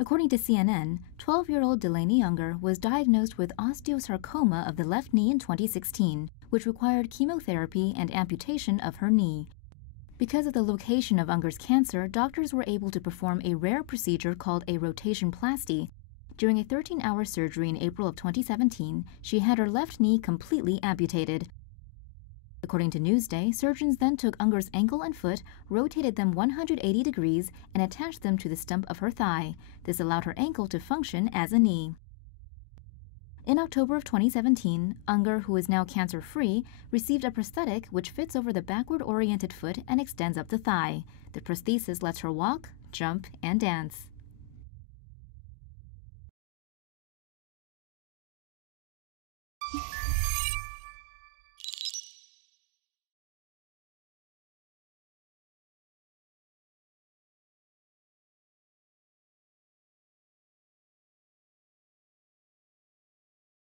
According to CNN, 12-year-old Delaney Unger was diagnosed with osteosarcoma of the left knee in 2016, which required chemotherapy and amputation of her knee. Because of the location of Unger's cancer, doctors were able to perform a rare procedure called a rotationplasty. During a 13-hour surgery in April of 2017, she had her left knee completely amputated. According to Newsday, surgeons then took Unger's ankle and foot, rotated them 180 degrees, and attached them to the stump of her thigh. This allowed her ankle to function as a knee. In October of 2017, Unger, who is now cancer-free, received a prosthetic which fits over the backward-oriented foot and extends up the thigh. The prosthesis lets her walk, jump, and dance.